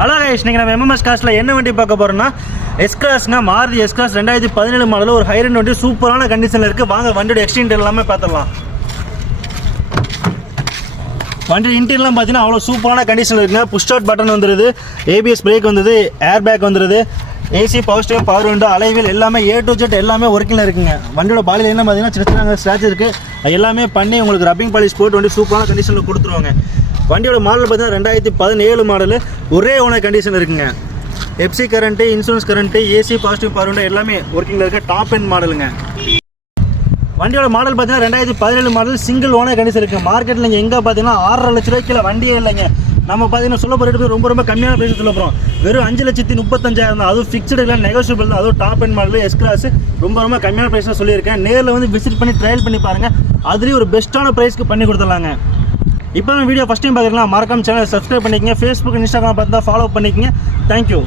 Hello guys, நீங்கள் நம்ம MMS காஸ்ட்டில் என்ன வண்டி பார்க்க போகிறோம்னா எஸ்கிராஸ்ங்க. மாருதி எஸ்கிராஸ் 2017 மாடல் ஒரு ஹைரண்ட் வண்டி, சூப்பரான கண்டிஷனில் இருக்குது. வாங்க வண்டியோட எக்ஸ்டீரியர் எல்லாமே பார்த்துடலாம். வண்டி இன்டீரியர்லாம் பார்த்தீங்கன்னா அவ்வளோ சூப்பரான கண்டிஷனில் இருக்குங்க. புஷ் ஸ்டார்ட் பட்டன் வந்துடுது, ஏபிஎஸ் பிரேக் வந்துடுது, ஏர் பேக் வந்துடுது, AC, power steering, power window, alloy wheel எல்லாமே A to Z எல்லாமே ஒர்க்கிங்கில் இருக்குங்க. வண்டியோட பாலியில் என்ன பார்த்தீங்கன்னா சின்ன சின்ன ஸ்க்ராட்ச் இருக்குது. அது எல்லாமே பண்ணி உங்களுக்கு ரப்பிங் பாலிஷ் போட்டு வண்டி சூப்பரான கண்டிஷனில் கொடுத்துருவாங்க. வண்டியோட மாடல் பார்த்தீங்கன்னா 2017 மாடலு, ஒரே ஓனர் கண்டிஷன் இருக்குங்க. FC current, insurance current, AC, positive power window எல்லாமே ஒர்க்கிங்கில் இருக்க டாப் எண்ட் மாடலுங்க. வண்டியோட மாடல் பார்த்தீங்கன்னா 2017 மாடல், சிங்கிள் ஓனர் கண்டிஷன் இருக்குது. மார்க்கெட்டில் நீங்கள் எங்கே பார்த்தீங்கன்னா 6.5 லட்ச ரூபாய்க்கு வண்டியே இல்லைங்க. நம்ம பார்த்தீங்கன்னா சொல்ல போகிற ரொம்ப கம்மியான ப்ரைஸ் சொல்ல போகிறோம். வெறும் 5,35,000 தான். அதுவும் ஃபிக்ஸ்டு இல்லை, நெகோஷியபிள் தான். அதுவும் டாப் எண்ட் மாடல் எஸ்கிராஸ் ரொம்ப கம்மியான ப்ரைஸ் தான் சொல்லியிருக்கேன். நேரில் வந்து விசிட் பண்ணி ட்ரையல் பண்ணி பாருங்கள். அதுலேயும் ஒரு பெஸ்ட்டான ப்ரைஸ்க்கு பண்ணி கொடுத்துடலாங்க. இப்போ வீடியோ ஃபஸ்ட் டைம் பார்க்குறீங்களா, மறக்காம சேனல் சப்ஸ்கிரைப் பண்ணிக்கங்க. ஃபேஸ்புக், இன்ஸ்டாகிராம் பார்த்தா ஃபாலோ பண்ணிக்கங்க. தேங்க்யூ.